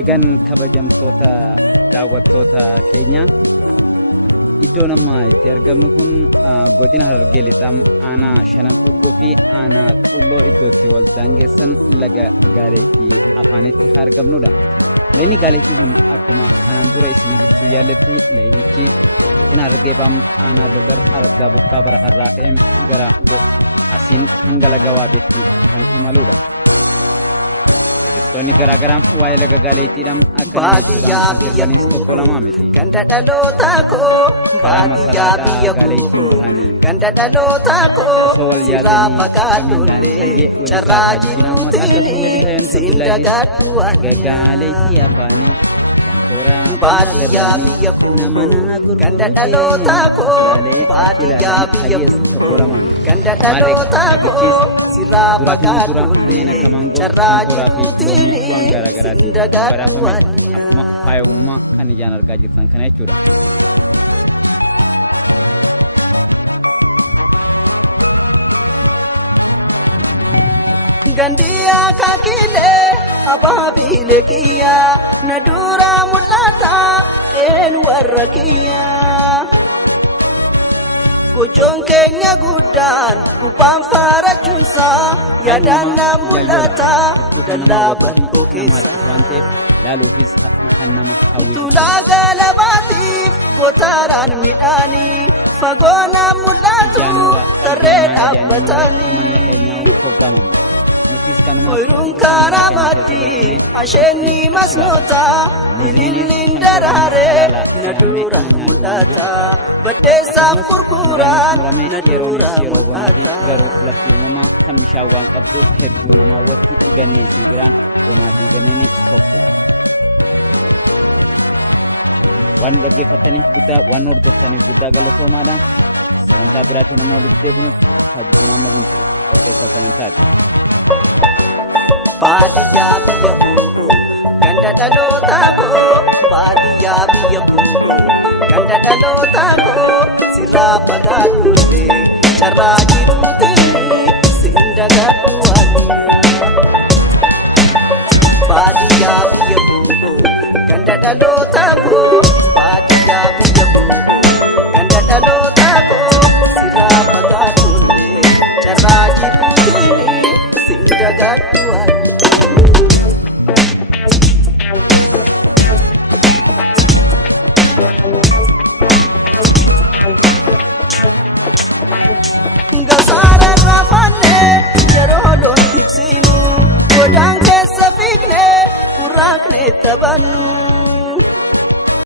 Egan kabajamtoota daawwattoota keenya iddoon amma itti argamnu kun godina Harargee lixaa aanaa Shanan Dhuggoo fi aanaa Xulloo iddootti wal daangessan laga Gaaleettii afaanitti argamnudha. Lagni Gaaleettii kun akkuma kanaan dura isiniif ibsuu yaalletti lagichi godina Harargee aanaa Dadar Araddaa Burqaa Barakarraa ka'ee gara asiin hanga laga Waabeetti kan imaludha. Bistoni gara waa'ee laga Gaaleettiidhaan akka baadiyyaa tokko lama miti. Ganda dhaloota koo baadiyyaa biyya koo ganda dhaloota koo sirraa fagaadhollee carraa jiruutiin siin dagaadhu Gaaleettii afaanii baadiyyaa biyya koo ganda dhaloota koo baadiyyaa biyya koo ganda dhaloota koo sirraa fagaadhollee carraa jiruutiin siin dagaadhu akkuma faaya uumamaa kan ijaan argaa jirtan kana jechuudha. Gandiya kakile ababile kiya nadura mulata en warrakiya Gojoon keenya guddaan gubbaan faarachuunsa yaadannaa mul'ata dallaa bal'oo keessa. Tulaa galabaatiif gootaraan midhaanii fagoonaan mul'atu tarree dhaabbatanii. Oyruun karaa maddii asheenni masnoota ililliin daraaree na duraan mul'ata baddeessaan gurguraan na duraan mul'ata. Garuu lafti uumamaa kan bishaan waan qabduuf hedduu namaa watti gannee si biraan bonaa fi ganneen tokkuma. Waan dhaggeeffataniif guddaa waan hordoftaniif guddaa galatoomaadha. Sagantaa biraatiin nama walitti deebinutti hajjii nama buntu qopheessaa sagantaati. Baadiyyaa biyya koo ganda dhaloota koo baadiyyaa biyya koo ganda dhaloota koo sirraa fagaadhollee carraa jiruutiin siin dagaadhu baadiyyaa biyya koo ganda dhaloota koo baadiyyaa biyya koo ganda dhaloota koo sirraa fagaadhollee carraa jiruutiin siin dagaadhu Gasaara rafannee yeroo loon tiksinu godaan keessa fiignee gurraaqnee taphannu.